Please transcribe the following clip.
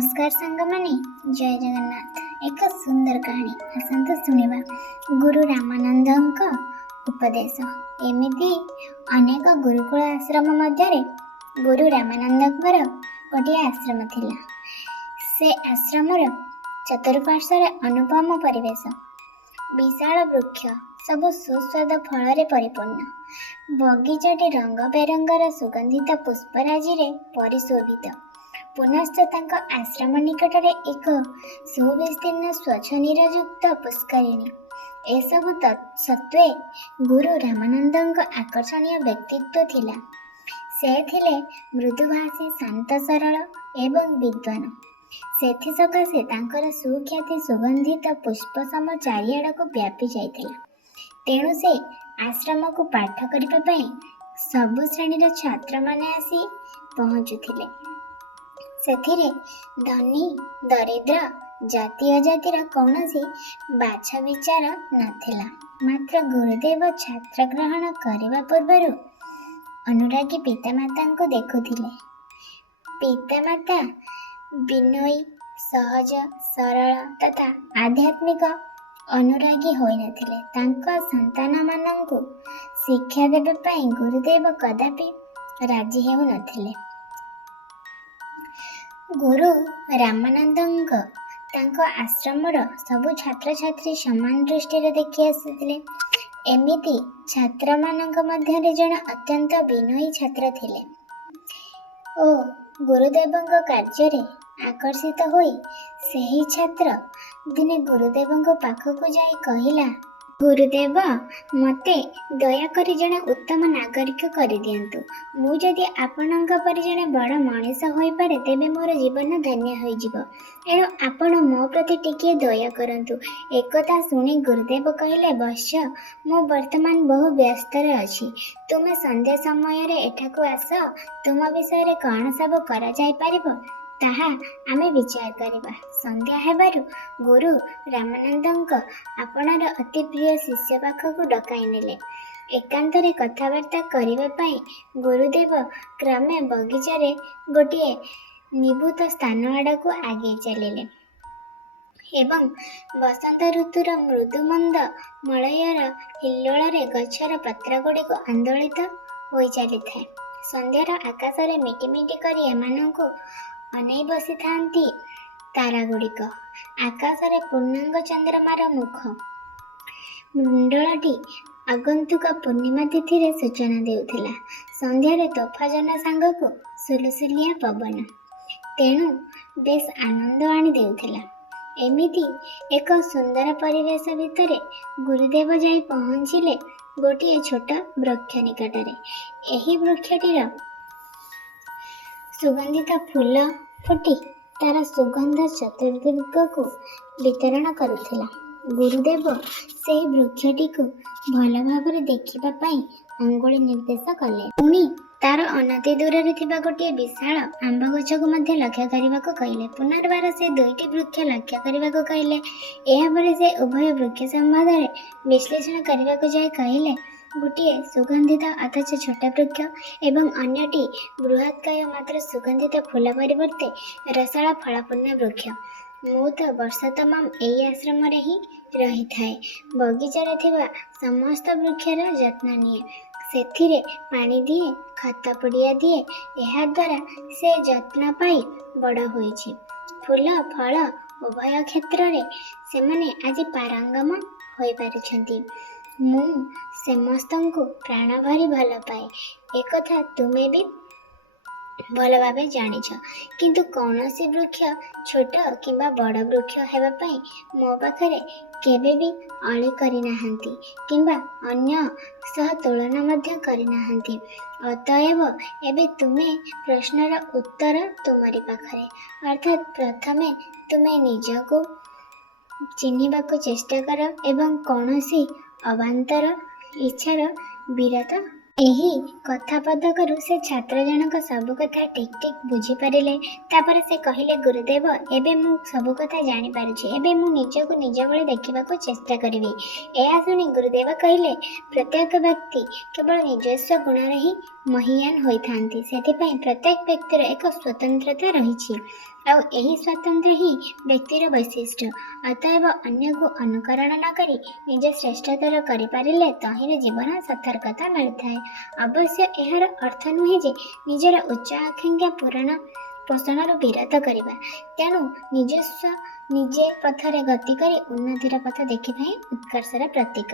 नमस्कार सांगमाने जय जगन्नाथ। एक सुंदर कहानी आसंतु शुणिबा। गुरु रामानंदଙ୍କ उपदेश। एमिति अनेक गुरुकुल आश्रम मध्य गुरु रामानंदଙ୍କର गोटे आश्रम थिला। से आश्रमर चतुर्पार्श्वर अनुपम परिवेश, विशाल वृक्ष, सबु सुस्वाद फल परिपूर्ण। बगीचाटी रंग बेरंगर सुगंधित पुष्पराजी परिशोभित। पुनश्च तांको आश्रम निकटरे एक सुविस्तीर्ण स्वच्छ नीरयुक्त पुष्करिणी। एसबु सत्वे गुरु रामानंदଙ୍କ आकर्षणीय व्यक्तित्व थिला। से थिले मृदुभाषी, शांत सरल एवं विद्वान। सेथि सकाशे तांकर सुख्याति सुगंधित पुष्प सम चारिआडको व्यापी जाइथिला। तेणु से आश्रम को पाठ करिबा पई सबु श्रेणीर छात्र माने आसी पहुँचुथिले। सेथिरे धनी दरिद्र जाति अजातिर कौनसी बाछ विचार नथिला। मात्र गुरुदेव छात्र ग्रहण करने पूर्व अनुरागी पितामाता को देखुथिले। पितामाता विनयी, सहज, सरल तथा आध्यात्मिक अनुरागी होई नथिले। तांको संतान मानंकु शिक्षा देबे पई गुरुदेव कदापि राजी हेउ नथिले। गुरु रामानंदଙ୍କ तांको आश्रमर सबु छात्र छात्री समान दृष्टि देखि आसुथिले। एमिति छात्र मानक मध्य जन अत्यंत विनयी छात्र थिले ओ गुरुदेवଙ୍କ कार्य आकर्षित होई सेही छात्र दिने गुरुदेवଙ୍କ पाखକୁ जाई कहिला, गुरुदेव मते दयाकरी जने उत्तम नागरिक कर दियंतु। मु जदि आपणଙ୍କ परि जने बड़ मनीष होई पारे तेबे मोर जीवन धन्य होई जिवो। एणु आपण मो प्रति टिके दया करंतु। एकथा सुनी गुरुदेव कहिले, वत्स मु वर्तमान बहु व्यस्त अछि। तुमे संध्या समय रे एठाकु आस। तुम विषय कौन सब करा जाय पारिबो ताहा आमे विचार करिबा। संध्या हेबारु गुरु रामानंदଙ୍କ आपणार अति प्रिय शिष्य पाखକୁ डकाई नेले। एकांतरे कथाबार्ता करिबा पई गुरुदेव क्रमे बगीचारे गोटे निभूत स्थान आड़कू आगे चलिले एवं बसंत ऋतुर मृदुमंद मलयर हिल्लोଳରେ गछर पत्र गुड़िक आंदोलित होई चली थाए। संध्यार आकाशरे मिटिमिटी करी एमानंकु अनै बसी थांती तारा गुड़िक। आकाशरे पूर्णांग चंद्रमार मुख मंडलटी आगंतुक पूर्णिमा तिथि रे सूचना देउथिला। संध्यारे तोफाजन सांगको सुलुसुलिया पवन तेणु बेस आनंद आनी देउथिला। एमिति एक सुंदर परिवेश भितरे गुरुदेव जाई पहुँचिले गोटे छोट वृक्ष निकटरे। एही वृक्षटीर सुगंधित फूल फुटी तार सुगंध चतुर्दिग को वितरण करुथिला। गुरुदेव से वृक्षटी को भल भाव देखिबा पई अंगुली निर्देश कले। पुणी तार अनति दूर रे थिबा गोटे विशाल आंब गछ को मध्य लक्ष्य करने को कहले। पुनर्बार से दुईटी वृक्ष लक्ष्य करने को कहले। एहापर से उभय वृक्ष संबंध विश्लेषण करने को जाय कहले, गोटे सुगंधित अथच छोट वृक्ष एवं अन्यटी बृहत्काय मात्र सुगंधित फूल परिवर्ते रसाल फलपूर्ण वृक्ष। मु तो वर्ष तमाम एई आश्रम रे ही रही थाए। बगीचारे थिबा समस्त वृक्षर जत्न निए, सेथिरे पानी दिए, खत पुड़िया दिए। एहा द्वारा से जत्न पाई बड़ होईछि। फूल फल उभय क्षेत्र रे सेमाने आज पारंगम होई पारिछंती। मु समस्तंकु प्राण भरी भल पाए, एकथा तुमे भी भल भावे जानिछ। किंतु कौनसी वृक्ष छोट किंबा बड़ वृक्ष हेबा पई मो पाखरे केबे भी अली करि नाहंती किंबा अन्य सह तुलना मध्य करि नाहंती। अतएव एबे तुमे प्रश्नर उत्तर तुमरी पाखरे, अर्थात प्रथमे तुमे निजको चिन्हिबाको चेष्टा कर एवं कौनसी अवांतर इच्छार विरत। एही कथा पदकरू से छात्र जनक सबु कथा ठीक ठीक बुझी पारिले। तापर से कहिले, गुरुदेव एबे मु सबु कथा जानि पारुछि। एबे मु निजको निज भଳି देखिबाको चेष्टा करिवि। एहा सुनी गुरुदेव कहिले, प्रत्येक व्यक्ति केवल निजस्व गुण रे ही ମହିୟାନ ହୋଇଥାନ୍ତି। ସେଥିପାଇଁ ପ୍ରତ୍ୟେକ ବ୍ୟକ୍ତିର ଏକ ସ୍ୱତନ୍ତ୍ରତା ରହିଛି, ଆଉ ଏହି ସ୍ୱାତନ୍ତ୍ର୍ୟ ହିଁ ବ୍ୟକ୍ତିର ବୈଶିଷ୍ଟ୍ୟ। ଅତଏବ ଅନ୍ୟକୁ ଅନୁକରଣ ନ କରି ନିଜେ ଶ୍ରେଷ୍ଠତର କରିପାରିଲେ ତହିଁରେ ଜୀବନ ସତର୍କତା ମିଳିଥାଏ। ଅବଶ୍ୟ ଏହାର ଅର୍ଥ ନୁହେଁ ଯେ ନିଜର ଉଚ୍ଚ ଆକାଂକ୍ଷା ପୂରଣ ପୋଷଣରୁ ବିରତ କରିବା। ତେଣୁ ନିଜେ ପଥରେ ଗତି କରି ଉନ୍ନତିର ପଥ ଦେଖିବା ହିଁ ଉତ୍କର୍ଷର ପ୍ରତୀକ।